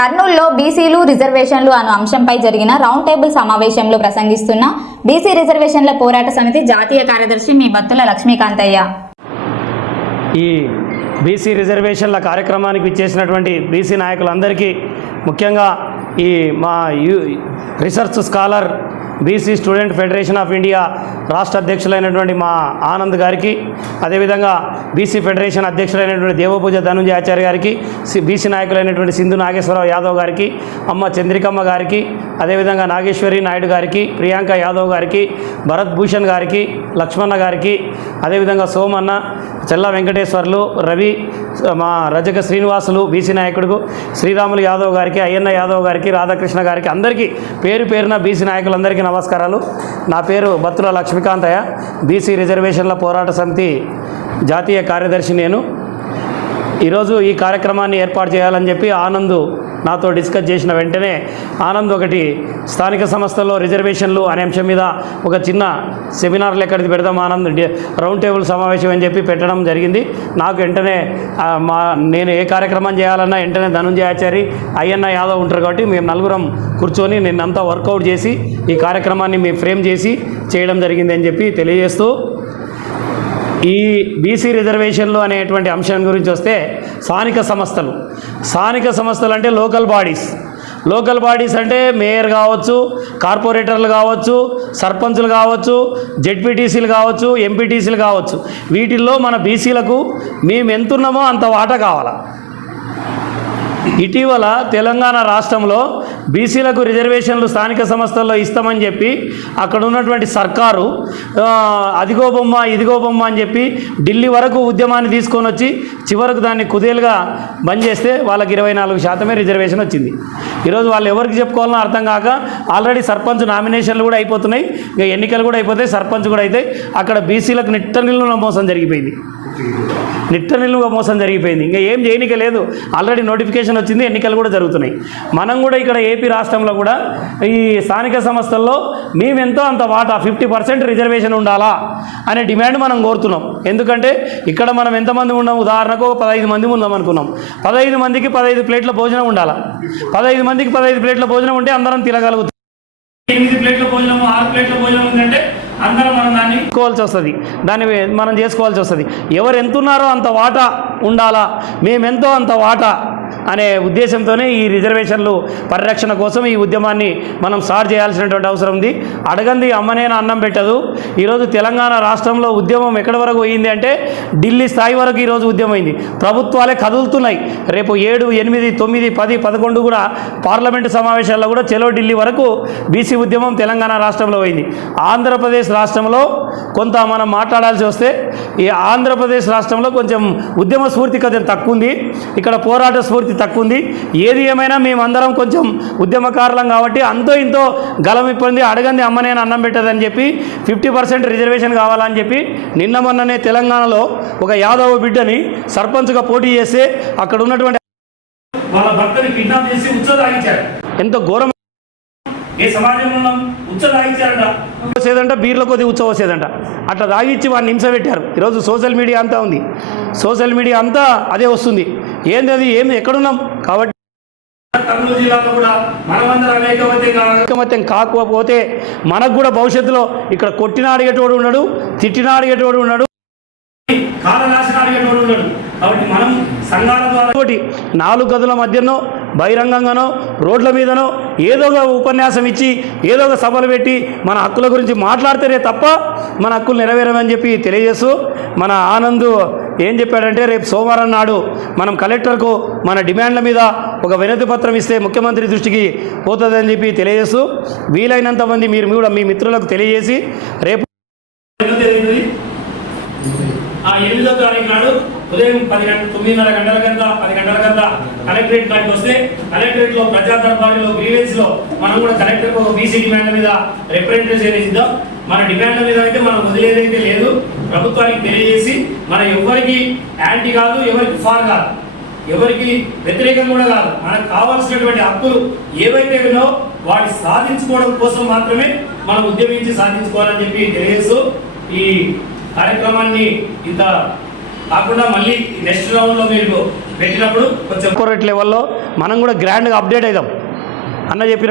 కర్నూలులో బీసీలు రిజర్వేషన్లు అను అంశంపై జరిగిన రౌండ్ టేబుల్ సమావేశంలో ప్రసంగిస్తున్న బీసీ రిజర్వేషన్ల పోరాట సమితి జాతీయ కార్యదర్శి మీ బత్తుల లక్ష్మీకాంతయ్య. ఈ బీసీ రిజర్వేషన్ల కార్యక్రమానికి ఇచ్చేసినటువంటి బీసీ నాయకులందరికీ ముఖ్యంగా ఈ మా you research scholar BC student federation of India రాష్ట్ర అధ్యక్షులైనటువంటి మా ఆనంద్ గారికి అదేవిధంగా బీసీ ఫెడరేషన్ అధ్యక్షులైనటువంటి దేవపూజ ధనుంజయ ఆచార్య గారికి సి- బీసీ నాయకులైనటువంటి సింధు నాగేశ్వరరావు యాదవ్ గారికి అమ్మ చంద్రికమ్మ గారికి అదేవిధంగా నాగేశ్వరి నాయుడు గారికి ప్రియాంక యాదవ్ గారికి భరత్ భూషణ్ గారికి లక్ష్మణ గారికి అదేవిధంగా సోమన్న చెల్ల వెంకటేశ్వర్లు రవి మా రజక శ్రీనివాసులు బీసీ నాయకుడు శ్రీరాములు యాదవ్ గారికి అయ్యన్న యాదవ్ గారికి రాధాకృష్ణ గారికి అందరికీ పేరు పేరున బీసీ నాయకులందరికీ నమస్కారాలు. నా పేరు బత్తుల లక్ష్మీకాంతయ్య. బీసీ రిజర్వేషన్ల పోరాట సమితి జాతీయ కార్యదర్శి నేను. ఈరోజు ఈ కార్యక్రమాన్ని ఏర్పాటు చేయాలని చెప్పి ఆనంద్ నాతో డిస్కస్ చేసిన వెంటనే ఆనంద్ ఒకటి స్థానిక సంస్థల్లో రిజర్వేషన్లు అనే అంశం మీద ఒక చిన్న సెమినార్ లెక్కడిది పెడదాం ఆనంద్. రౌండ్ టేబుల్ సమావేశం అని చెప్పి పెట్టడం జరిగింది. నాకు వెంటనే మా నేను ఏ కార్యక్రమం చేయాలన్నా వెంటనే ధనుంజయాచారి అయ్యన్న యాదవ్ ఉంటారు కాబట్టి మేము నలుగురం కూర్చొని నిన్నంతా వర్కౌట్ చేసి ఈ కార్యక్రమాన్ని మేము ఫ్రేమ్ చేసి చేయడం జరిగింది అని చెప్పి తెలియజేస్తూ ఈ బీసీ రిజర్వేషన్లు అనేటువంటి అంశం గురించి వస్తే స్థానిక సంస్థలు. స్థానిక సంస్థలు అంటే లోకల్ బాడీస్ లోకల్ బాడీస్ అంటే మేయర్ కావచ్చు కార్పొరేటర్లు కావచ్చు సర్పంచ్లు కావచ్చు జెడ్పీటీసీలు కావచ్చు ఎంపీటీసీలు కావచ్చు. వీటిల్లో మన బీసీలకు మేము ఎంతున్నామో అంత వాటా కావాలా? ఇటీవల తెలంగాణ రాష్ట్రంలో బీసీలకు రిజర్వేషన్లు స్థానిక సంస్థల్లో ఇస్తామని చెప్పి అక్కడ ఉన్నటువంటి సర్కారు అదిగో బొమ్మ ఇదిగో బొమ్మ అని చెప్పి ఢిల్లీ వరకు ఉద్యమాన్ని తీసుకొని వచ్చి చివరకు దాన్ని కుదేలుగా బంద్ చేస్తే వాళ్ళకి ఇరవై నాలుగు శాతమే రిజర్వేషన్ వచ్చింది. ఈరోజు వాళ్ళు ఎవరికి చెప్పుకోవాలనో అర్థం కాక ఆల్రెడీ సర్పంచ్ నామినేషన్లు కూడా అయిపోతున్నాయి. ఇంకా ఎన్నికలు కూడా అయిపోతాయి సర్పంచ్ కూడా అవుతాయి అక్కడ బీసీలకు నిట్ట నిల్లున మోసం జరిగిపోయింది. నిట్ట నిల్లుగా మోసం జరిగిపోయింది. ఇంకా ఏం చేయనిక లేదు. ఆల్రెడీ నోటిఫికేషన్ వచ్చింది ఎన్నికలు కూడా జరుగుతున్నాయి. మనం కూడా ఇక్కడ ఏపీ రాష్ట్రంలో కూడా ఈ స్థానిక సంస్థల్లో మేమెంతో అంత వాటా ఫిఫ్టీ పర్సెంట్ రిజర్వేషన్ ఉండాలా అనే డిమాండ్ మనం కోరుతున్నాం. ఎందుకంటే ఇక్కడ మనం ఎంతమంది ఉన్నాం? ఉదాహరణకు ఒక పదహైదు మంది ఉందాం అనుకున్నాం. పదహైదు మందికి పదహైదు ప్లేట్ల భోజనం ఉండాలా? పదహైదు మందికి పదహైదు ప్లేట్ల భోజనం ఉంటే అందరం తినగలుగుతాం. ఎనిమిది ప్లేట్ల భోజనం ఆరు ప్లేట్ల భోజనం ఉందంటే అందరం మనం దాన్ని చేసుకోవాల్సి వస్తుంది. దాన్ని మనం చేసుకోవాల్సి వస్తుంది. ఎవరు ఎంతున్నారో అంత వాటా ఉండాలా? మేమెంతో అంత వాటా? అనే ఉద్దేశంతోనే ఈ రిజర్వేషన్లు పరిరక్షణ కోసం ఈ ఉద్యమాన్ని మనం స్టార్ట్ చేయాల్సినటువంటి అవసరం ఉంది. అడగంది అమ్మనేన అన్నం పెట్టదు. ఈరోజు తెలంగాణ రాష్ట్రంలో ఉద్యమం ఎక్కడి వరకు పోయింది అంటే ఢిల్లీ స్థాయి వరకు ఈరోజు ఉద్యమం అయింది ప్రభుత్వాలే కదులుతున్నాయి. రేపు ఏడు ఎనిమిది తొమ్మిది పది పదకొండు కూడా పార్లమెంటు సమావేశాల్లో కూడా చెలో ఢిల్లీ వరకు బీసీ ఉద్యమం తెలంగాణ రాష్ట్రంలో పోయింది. ఆంధ్రప్రదేశ్ రాష్ట్రంలో కొంత మనం మాట్లాడాల్సి వస్తే ఈ ఆంధ్రప్రదేశ్ రాష్ట్రంలో కొంచెం ఉద్యమ స్ఫూర్తి కొంచెం తక్కువ ఉంది. ఇక్కడ పోరాట స్ఫూర్తి తక్కువ ఉంది ఏది ఏమైనా మేమందరం కొంచెం ఉద్యమకారులం కాబట్టి అంతో ఇంతో గలం ఇబ్బంది అడగంది అమ్మనేని అన్నం పెట్టదని చెప్పి ఫిఫ్టీ పర్సెంట్ రిజర్వేషన్ కావాలని చెప్పి నిన్న మొన్ననే తెలంగాణలో ఒక యాదవ బిడ్డని సర్పంచ్గా పోటీ చేస్తే అక్కడ ఉన్నటువంటి వాళ్ళ భర్తని కిడ్నాప్ చేసి ఎంతో ఘోరం. ఏ సమాజంలో వచ్చేదంట బీర్ల కొద్ది ఉచ్చ వచ్చేదంట అట్లా తాగిచ్చి వాడిని హింస పెట్టారు. ఈరోజు సోషల్ మీడియా అంతా ఉంది. సోషల్ మీడియా అంతా అదే వస్తుంది. ఏంది అది ఏం ఎక్కడున్నాం? కాబట్టి కర్నూలు జిల్లాలో కూడా మనమందరం ఐకమత్యం కాకపోతే మనకు కూడా భవిష్యత్తులో ఇక్కడ కొట్టిన అడిగేటోడు ఉన్నాడు తిట్టిన అడిగేటోడు ఉన్నాడు. కాలరాశిన అడిగేటోడు ఉన్నాడు. కాబట్టి మనం సంఘాల ద్వారా ఒకటి నాలుగు గదుల మధ్యనో బహిరంగంగానో రోడ్ల మీదనో ఏదో ఒక ఉపన్యాసం ఇచ్చి ఏదో ఒక సభలు పెట్టి మన హక్కుల గురించి మాట్లాడితేనే తప్ప మన హక్కులు నెరవేరమని చెప్పి తెలియజేస్తూ మన ఆనంద్ ఏం చెప్పాడంటే రేపు సోమవారం నాడు మనం కలెక్టర్కు మన డిమాండ్ల మీద ఒక వినతి పత్రం ఇస్తే ముఖ్యమంత్రి దృష్టికి పోతుందని చెప్పి తెలియజేస్తూ వీలైనంత మంది మీరు కూడా మీ మిత్రులకు తెలియజేసి రేపు ఎనిమిదో తారీఖు నాడు ఉదయం పది గంటల తొమ్మిదిన్నర గంటల కింద పది గంటల కింద కలెక్టరేట్ దానికి వస్తే కలెక్టరేట్లో ప్రజా గ్రీవెన్స్లో మనం కూడా కలెక్టర్ ఒక బీసీ డిమాండ్ మీద రిప్రజెంటేషన్ ఇద్దాం. మన డిమాండ్ల మీద అయితే మనం వదిలేదైతే లేదు. ప్రభుత్వానికి తెలియజేసి మన ఎవరికి యాంటీ కాదు ఎవరికి ఫార్ కాదు. ఎవరికి వ్యతిరేకం కూడా కాదు. మనకు కావాల్సినటువంటి హక్కులు ఏవైతే ఉన్నో వాటి సాధించుకోవడం కోసం మాత్రమే మనం ఉద్యమించి సాధించుకోవాలని చెప్పి తెలియజేస్తూ ఈ కార్యక్రమాన్ని ఇంత కాకుండా మళ్ళీ నెక్స్ట్ రౌండ్లో మీరు పెట్టినప్పుడు కొంచెం లెవెల్లో మనం కూడా గ్రాండ్గా అప్డేట్ అవుదాం అన్న చెప్పిన